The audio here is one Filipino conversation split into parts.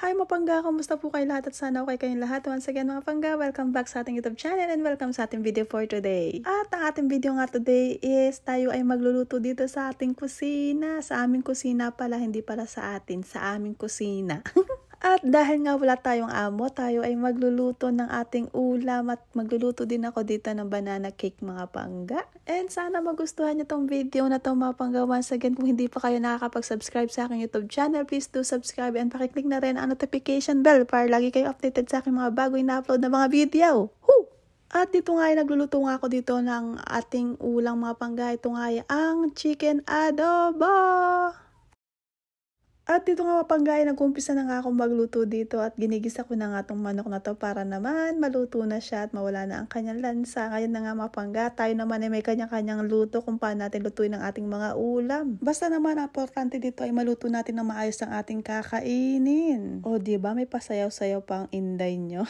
Hi mapangga! Kamusta po kayo lahat at sana okay kayong lahat. Once again mga pangga, welcome back sa ating YouTube channel and welcome sa ating video for today. At ang ating video nga today is tayo ay magluluto dito sa ating kusina. Sa aming kusina pala, hindi pala sa atin, sa aming kusina. At dahil nga wala tayong amo, tayo ay magluluto ng ating ulam at magluluto din ako dito ng banana cake mga pangga. And sana magustuhan nyo tong video na to mga pangga. Once again, kung hindi pa kayo nakakapag-subscribe sa aking YouTube channel, please do subscribe and pakiclick na rin ang notification bell para lagi kayo updated sa aking mga bago na-upload na mga video. Woo! At dito nga ay nagluluto nga ako dito ng ating ulang mga pangga. Ito nga ay ang chicken adobo! At dito nga mapanggay, nag-umpisa na nga akong magluto dito at ginigisa ko na nga itong manok na to para naman maluto na siya at mawala na ang kanyang lansa. Ngayon na nga mapangga, tayo naman ay may kanya-kanyang luto kung paano natin lutuin ang ating mga ulam. Basta naman, ang importante dito ay maluto natin ng maayos ang ating kakainin. O diba, may pasayaw-sayaw pa ang inday nyo.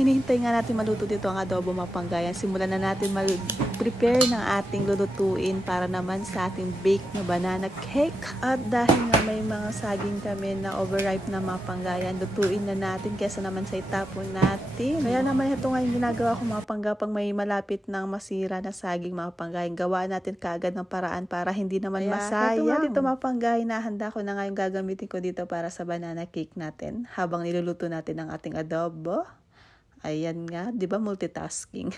hinihintay nga natin maluto dito ang adobo mga panggayan, simulan na natin mag-prepare ng ating lulutuin para naman sa ating bake na banana cake. At dahil nga may mga saging kami na overripe na mga panggayan, lutuin na natin kesa naman sa itapon natin. Kaya naman ito nga yung ginagawa ko mga pangga, pag may malapit ng masira na saging mga panggayan, gawa natin kaagad ng paraan para hindi naman masayang. Ito nga dito mga panggayan, nahanda ko na nga yung gagamitin ko dito para sa banana cake natin habang niluluto natin ang ating adobo. Ayan nga, di ba multitasking?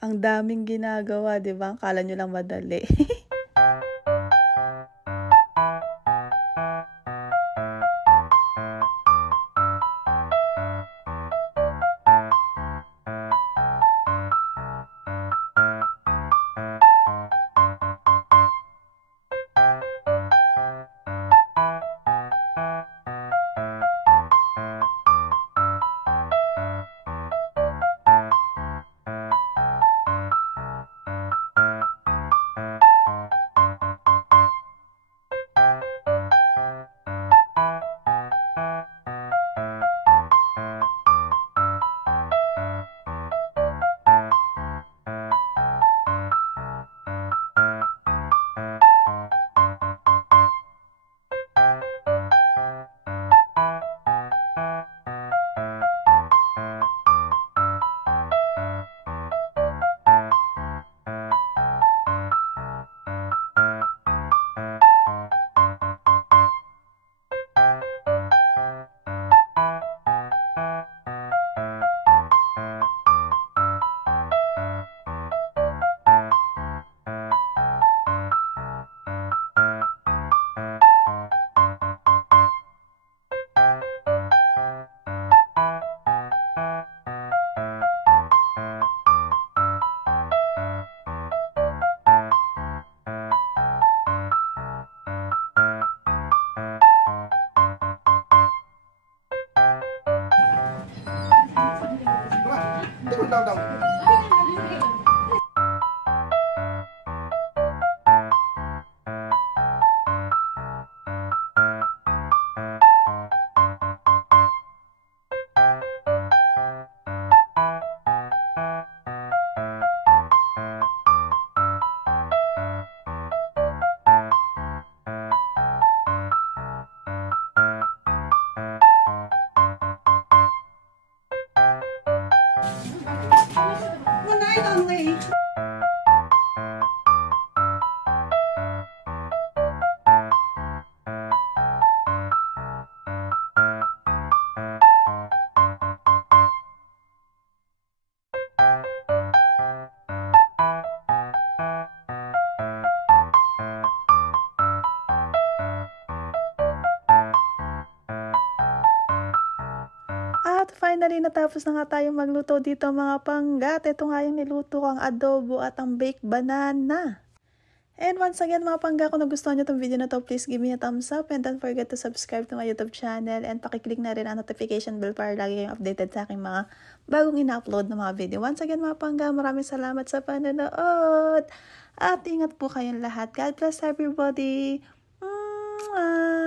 Ang daming ginagawa, di ba? Akala nyo lang madali. At finally, natapos na nga tayong magluto dito mga panggat. Ito nga yung niluto ko, ang adobo at ang baked banana. And once again mga pangga, kung nagustuhan nyo itong video na to, please give me a thumbs up and don't forget to subscribe to my YouTube channel and pakiclick na rin ang notification bell para lagi kayong updated sa aking mga bagong ina-upload na mga video. Once again mga pangga, maraming salamat sa panonood at ingat po kayong lahat. God bless everybody. Mwah!